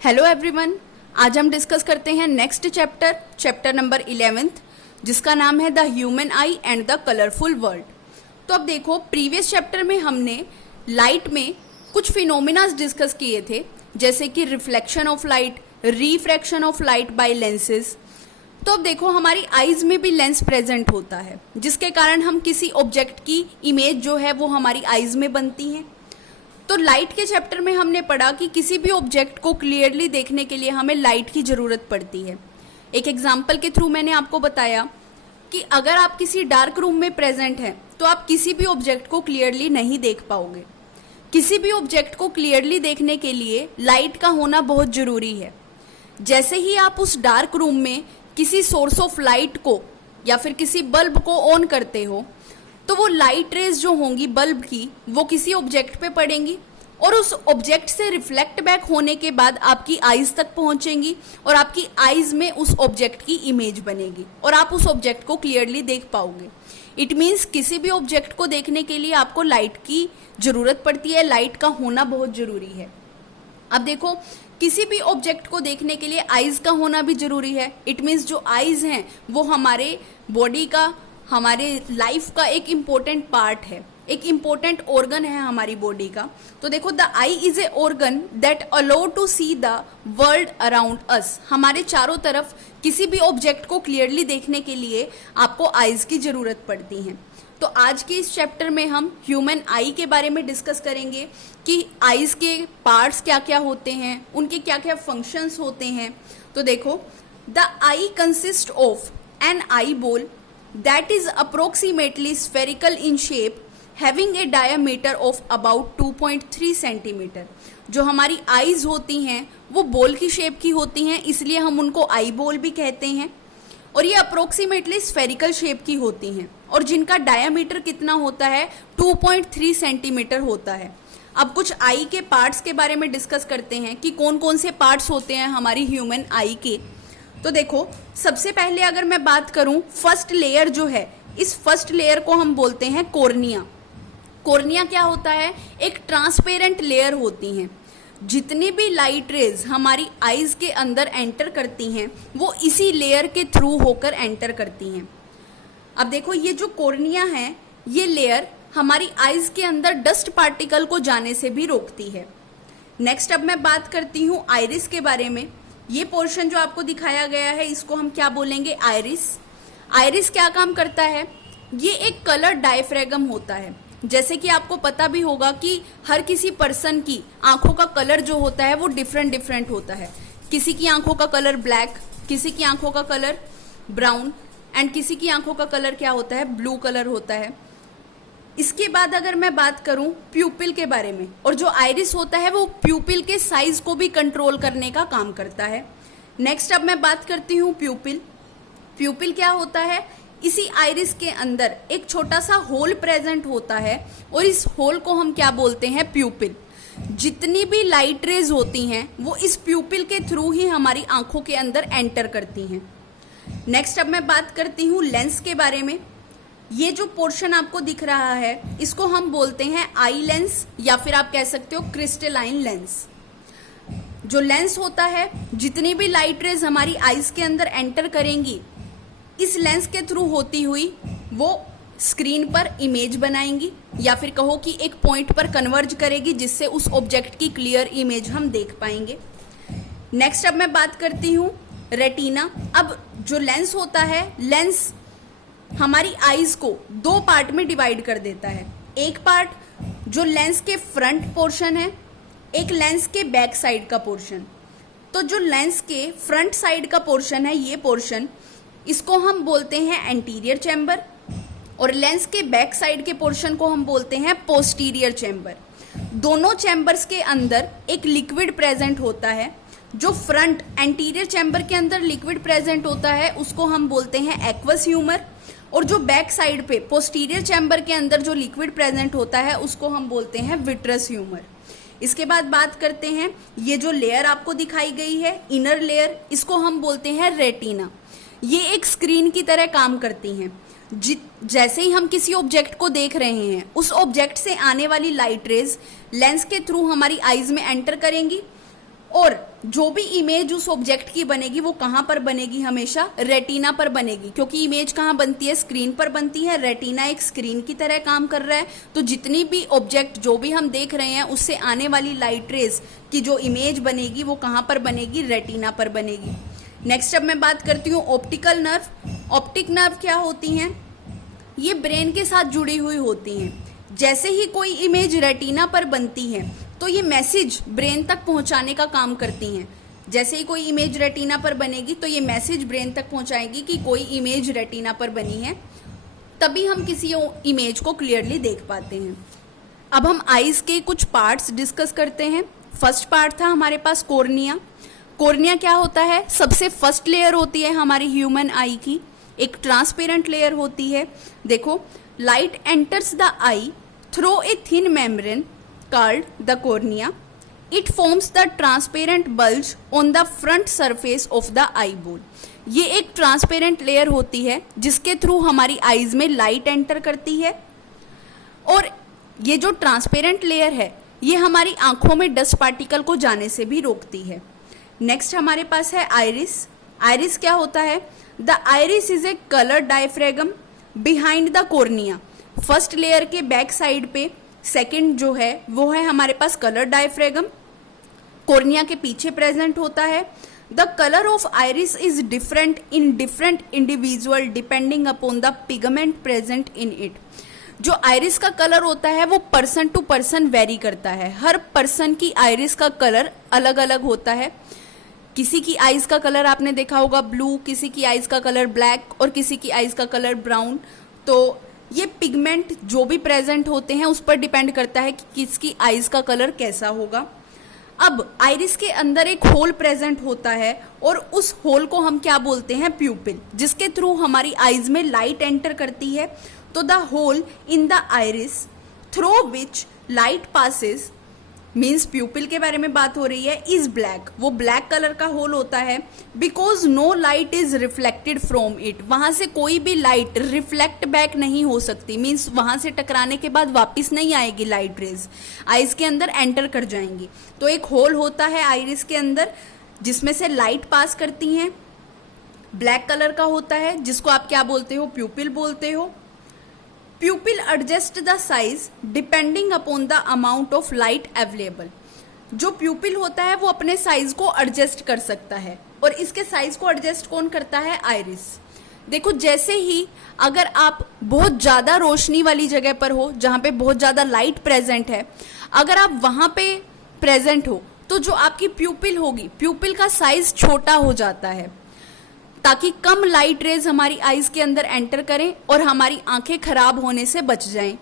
Hello everyone, आज हम discuss करते हैं नेक्स्ट चैप्टर नंबर 11th, जिसका नाम है the human I and the colourful world. तो अब देखो, प्रीवियस चैप्टर में हमने लाइट में कुछ फिनोमिनास डिस्कस किए थे, जैसे कि reflection of light, refraction of light by lenses. तो अब देखो, हमारी आईज में भी लेंस प्रेजेंट होता है, जिसके कारण हम किसी ऑब्जेक्ट की इमेज जो है वो हमारी आईज में बनती है। तो लाइट के चैप्टर में हमने पढ़ा कि किसी भी ऑब्जेक्ट को क्लियरली देखने के लिए हमें लाइट की ज़रूरत पड़ती है। एक एग्जाम्पल के थ्रू मैंने आपको बताया कि अगर आप किसी डार्क रूम में प्रेजेंट हैं तो आप किसी भी ऑब्जेक्ट को क्लियरली नहीं देख पाओगे। किसी भी ऑब्जेक्ट को क्लियरली देखने के लिए लाइट का होना बहुत ज़रूरी है। जैसे ही आप उस डार्क रूम में किसी सोर्स ऑफ लाइट को या फिर किसी बल्ब को ऑन करते हो, तो वो लाइट रेज जो होंगी बल्ब की, वो किसी ऑब्जेक्ट पे पड़ेंगी और उस ऑब्जेक्ट से रिफ्लेक्ट बैक होने के बाद आपकी आईज तक पहुंचेंगी और आपकी आईज में उस ऑब्जेक्ट की इमेज बनेगी और आप उस ऑब्जेक्ट को क्लियरली देख पाओगे। इट मीन्स किसी भी ऑब्जेक्ट को देखने के लिए आपको लाइट की ज़रूरत पड़ती है, लाइट का होना बहुत ज़रूरी है। अब देखो, किसी भी ऑब्जेक्ट को देखने के लिए आईज का होना भी ज़रूरी है। इट मीन्स जो आईज हैं वो हमारे बॉडी का, हमारे लाइफ का एक इम्पोर्टेंट पार्ट है, एक इम्पोर्टेंट ऑर्गन है हमारी बॉडी का। तो देखो, the eye is a organ that allow to see the world around us. हमारे चारों तरफ किसी भी ऑब्जेक्ट को क्लियरली देखने के लिए आपको आईज की ज़रूरत पड़ती है। तो आज के इस चैप्टर में हम ह्यूमन आई के बारे में डिस्कस करेंगे कि आईज के पार्ट्स क्या क्या होते हैं, उनके क्या क्या फंक्शंस होते हैं। तो देखो, the eye consist of an eyeball that is approximately spherical in shape having a diameter of about 2.3 centimetre. जो हमारी आईज होती हैं वो बॉल की शेप की होती हैं, इसलिए हम उनको आई बॉल भी कहते हैं, और ये अप्रोक्सीमेटली स्फेरिकल शेप की होती हैं और जिनका डायामीटर कितना होता है, 2.3 सेंटीमीटर होता है। अब कुछ आई के पार्ट्स के बारे में डिस्कस करते हैं कि कौन कौन से पार्ट्स होते हैं हमारी ह्यूमन आई के। तो देखो, सबसे पहले अगर मैं बात करूं, फर्स्ट लेयर जो है, इस फर्स्ट लेयर को हम बोलते हैं कॉर्निया। कॉर्निया क्या होता है? एक ट्रांसपेरेंट लेयर होती हैं। जितनी भी लाइट रेज हमारी आईज के अंदर एंटर करती हैं वो इसी लेयर के थ्रू होकर एंटर करती हैं। अब देखो, ये जो कॉर्निया है, ये लेयर हमारी आईज के अंदर डस्ट पार्टिकल को जाने से भी रोकती है। नेक्स्ट अब मैं बात करती हूँ आइरिस के बारे में। ये पोर्शन जो आपको दिखाया गया है, इसको हम क्या बोलेंगे? आइरिस। आइरिस क्या काम करता है? ये एक कलर डायफ्रेगम होता है। जैसे कि आपको पता भी होगा कि हर किसी पर्सन की आंखों का कलर जो होता है वो डिफरेंट होता है। किसी की आंखों का कलर ब्लैक, किसी की आंखों का कलर ब्राउन एंड किसी की आंखों का कलर क्या होता है? ब्लू कलर होता है। इसके बाद अगर मैं बात करूं प्यूपिल के बारे में, और जो आइरिस होता है वो प्यूपिल के साइज को भी कंट्रोल करने का काम करता है। नेक्स्ट अब मैं बात करती हूं प्यूपिल। प्यूपिल क्या होता है? इसी आइरिस के अंदर एक छोटा सा होल प्रेजेंट होता है और इस होल को हम क्या बोलते हैं? प्यूपिल। जितनी भी लाइट रेज होती हैं वो इस प्यूपिल के थ्रू ही हमारी आंखों के अंदर एंटर करती हैं। नेक्स्ट अब मैं बात करती हूँ लेंस के बारे में। ये जो पोर्शन आपको दिख रहा है, इसको हम बोलते हैं आई लेंस, या फिर आप कह सकते हो क्रिस्टलाइन लेंस। जो लेंस होता है, जितनी भी लाइट रेज हमारी आईज के अंदर एंटर करेंगी, इस लेंस के थ्रू होती हुई वो स्क्रीन पर इमेज बनाएंगी, या फिर कहो कि एक पॉइंट पर कन्वर्ज करेगी, जिससे उस ऑब्जेक्ट की क्लियर इमेज हम देख पाएंगे। नेक्स्ट अब मैं बात करती हूँ रेटिना। अब जो लेंस होता है, लेंस हमारी आईज को दो पार्ट में डिवाइड कर देता है। एक पार्ट जो लेंस के फ्रंट पोर्शन है, एक लेंस के बैक साइड का पोर्शन। तो जो लेंस के फ्रंट साइड का पोर्शन है, ये पोर्शन, इसको हम बोलते हैं एंटीरियर चैम्बर, और लेंस के बैक साइड के पोर्शन को हम बोलते हैं पोस्टीरियर चैम्बर। दोनों चैम्बर्स के अंदर एक लिक्विड प्रेजेंट होता है। जो फ्रंट एंटीरियर चैम्बर के अंदर लिक्विड प्रेजेंट होता है उसको हम बोलते हैं एक्वस ह्यूमर, और जो बैक साइड पे पोस्टीरियर चैम्बर के अंदर जो लिक्विड प्रेजेंट होता है उसको हम बोलते हैं विट्रस ह्यूमर। इसके बाद बात करते हैं, ये जो लेयर आपको दिखाई गई है, इनर लेयर, इसको हम बोलते हैं रेटिना। ये एक स्क्रीन की तरह काम करती हैं। जैसे ही हम किसी ऑब्जेक्ट को देख रहे हैं, उस ऑब्जेक्ट से आने वाली लाइट रेज लेंस के थ्रू हमारी आईज में एंटर करेंगी और जो भी इमेज उस ऑब्जेक्ट की बनेगी वो कहाँ पर बनेगी, हमेशा रेटिना पर बनेगी, क्योंकि इमेज कहाँ बनती है, स्क्रीन पर बनती है। रेटिना एक स्क्रीन की तरह काम कर रहा है, तो जितनी भी ऑब्जेक्ट जो भी हम देख रहे हैं उससे आने वाली लाइट रेज की जो इमेज बनेगी वो कहाँ पर बनेगी, रेटिना पर बनेगी। नेक्स्ट अब मैं बात करती हूँ ऑप्टिकल नर्व। ऑप्टिक नर्व क्या होती हैं, ये ब्रेन के साथ जुड़ी हुई होती हैं। जैसे ही कोई इमेज रेटिना पर बनती है तो ये मैसेज ब्रेन तक पहुंचाने का काम करती हैं। जैसे ही कोई इमेज रेटिना पर बनेगी तो ये मैसेज ब्रेन तक पहुंचाएगी कि कोई इमेज रेटिना पर बनी है, तभी हम किसी इमेज को क्लियरली देख पाते हैं। अब हम आईज के कुछ पार्ट्स डिस्कस करते हैं। फर्स्ट पार्ट था हमारे पास कॉर्निया। कॉर्निया क्या होता है, सबसे फर्स्ट लेयर होती है हमारी ह्यूमन आई की, एक ट्रांसपेरेंट लेयर होती है। देखो, light enters the I through a thin membrane called the cornea. It forms the transparent bulge on the front surface of the eyeball. ये एक ट्रांसपेरेंट लेयर होती है जिसके थ्रू हमारी आईज में लाइट एंटर करती है, और ये जो ट्रांसपेरेंट लेयर है ये हमारी आंखों में डस्ट पार्टिकल को जाने से भी रोकती है। नेक्स्ट हमारे पास है आइरिस। आइरिस क्या होता है, the iris is a colour diaphragm behind the cornea. First layer के बैक साइड पे सेकंड जो है वो है हमारे पास कलर डायफ्रेगम, कॉर्निया के पीछे प्रेजेंट होता है। The colour of iris is different in different individual depending upon the pigment present in it. जो आइरिस का कलर होता है वो पर्सन टू पर्सन वेरी करता है। हर पर्सन की आइरिस का कलर अलग अलग होता है। किसी की आइज का कलर आपने देखा होगा ब्लू, किसी की आइज का कलर ब्लैक और किसी की आइज का कलर ब्राउन। तो ये पिगमेंट जो भी प्रेजेंट होते हैं उस पर डिपेंड करता है कि किसकी आइज का कलर कैसा होगा। अब आइरिस के अंदर एक होल प्रेजेंट होता है और उस होल को हम क्या बोलते हैं, प्यूपिल, जिसके थ्रू हमारी आइज में लाइट एंटर करती है। तो the hole in the iris through which light passes, means pupil के बारे में बात हो रही है, इज ब्लैक, वो ब्लैक कलर का होल होता है। Because no light is reflected from it, वहां से कोई भी लाइट रिफ्लेक्ट बैक नहीं हो सकती, मीन्स वहां से टकराने के बाद वापस नहीं आएगी लाइट रेज, आइज के अंदर एंटर कर जाएंगी। तो एक होल होता है आइरिस के अंदर जिसमें से लाइट पास करती हैं, ब्लैक कलर का होता है जिसको आप क्या बोलते हो, प्यूपिल बोलते हो। Pupil adjust the size depending upon the amount of light available. जो प्यूपिल होता है वो अपने साइज को एडजस्ट कर सकता है, और इसके साइज को एडजस्ट कौन करता है, आइरिस। देखो, जैसे ही अगर आप बहुत ज़्यादा रोशनी वाली जगह पर हो जहाँ पे बहुत ज़्यादा लाइट प्रेजेंट है, अगर आप वहाँ पे प्रेजेंट हो तो जो आपकी प्यूपिल होगी, प्यूपिल का साइज छोटा हो जाता है ताकि कम लाइट रेज हमारी आईज के अंदर एंटर करें और हमारी आंखें खराब होने से बच जाएं।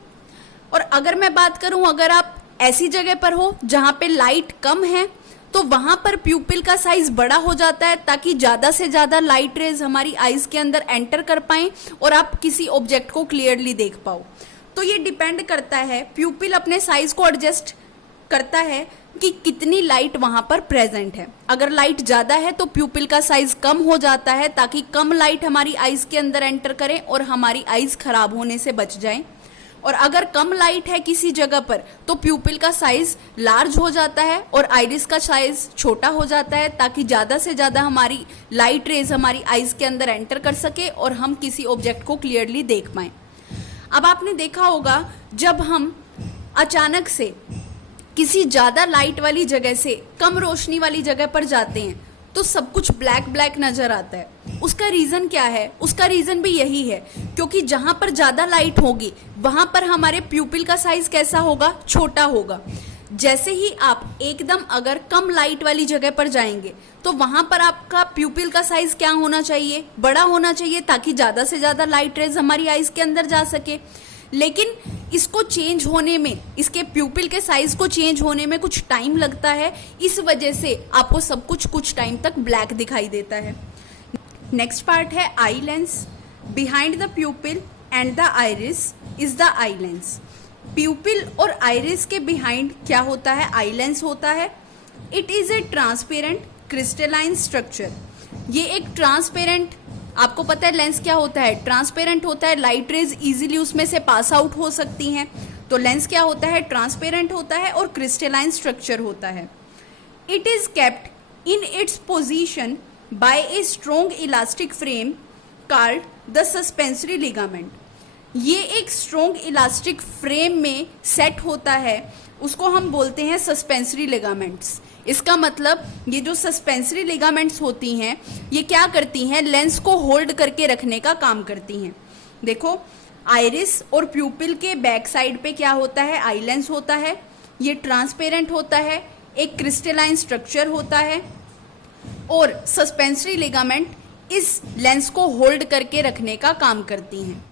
और अगर मैं बात करूं, अगर आप ऐसी जगह पर हो जहां पे लाइट कम है तो वहां पर प्यूपिल का साइज बड़ा हो जाता है ताकि ज्यादा से ज्यादा लाइट रेज हमारी आईज के अंदर एंटर कर पाएं और आप किसी ऑब्जेक्ट को क्लियरली देख पाओ। तो ये डिपेंड करता है, प्यूपिल अपने साइज को एडजस्ट करता है कि कितनी लाइट वहां पर प्रेजेंट है। अगर लाइट ज्यादा है तो प्यूपिल का साइज कम हो जाता है ताकि कम लाइट हमारी आईज के अंदर एंटर करे और हमारी आईज खराब होने से बच जाए। और अगर कम लाइट है किसी जगह पर तो प्यूपिल का साइज लार्ज हो जाता है और आइरिस का साइज छोटा हो जाता है ताकि ज्यादा से ज्यादा हमारी लाइट रेज हमारी आईज के अंदर एंटर कर सके और हम किसी ऑब्जेक्ट को क्लियरली देख पाए। अब आपने देखा होगा जब हम अचानक से किसी ज्यादा लाइट वाली जगह से कम रोशनी वाली जगह पर जाते हैं तो सब कुछ ब्लैक ब्लैक नजर आता है। उसका रीजन क्या है? उसका रीजन भी यही है क्योंकि जहां पर ज्यादा लाइट होगी वहां पर हमारे प्यूपिल का साइज कैसा होगा? छोटा होगा। जैसे ही आप एकदम अगर कम लाइट वाली जगह पर जाएंगे तो वहां पर आपका प्यूपिल का साइज क्या होना चाहिए? बड़ा होना चाहिए ताकि ज्यादा से ज्यादा लाइट रेज हमारी आईज के अंदर जा सके। लेकिन इसको चेंज होने में, इसके प्यूपिल के साइज को चेंज होने में कुछ टाइम लगता है, इस वजह से आपको सब कुछ टाइम तक ब्लैक दिखाई देता है। नेक्स्ट पार्ट है eye lens. Behind the प्यूपिल and the iris is the eye lens. प्यूपिल और आइरिस के बिहाइंड क्या होता है? आई लेंस होता है। It is a transparent crystalline structure. ये एक ट्रांसपेरेंट, आपको पता है लेंस क्या होता है? ट्रांसपेरेंट होता है, लाइट रेज इजीली उसमें से पास आउट हो सकती हैं। तो लेंस क्या होता है? ट्रांसपेरेंट होता है और क्रिस्टलाइन स्ट्रक्चर होता है। It is kept in its position by a strong elastic frame called the suspensory ligament. ये एक स्ट्रॉन्ग इलास्टिक फ्रेम में सेट होता है, उसको हम बोलते हैं सस्पेंसरी लिगामेंट्स. इसका मतलब ये जो सस्पेंसरी लिगामेंट्स होती हैं ये क्या करती हैं, लेंस को होल्ड करके रखने का काम करती हैं. देखो आइरिस और प्यूपिल के बैक साइड पे क्या होता है, आई लेंस होता है. ये ट्रांसपेरेंट होता है, एक क्रिस्टलाइन स्ट्रक्चर होता है और सस्पेंसरी लिगामेंट इस लेंस को होल्ड करके रखने का काम करती हैं.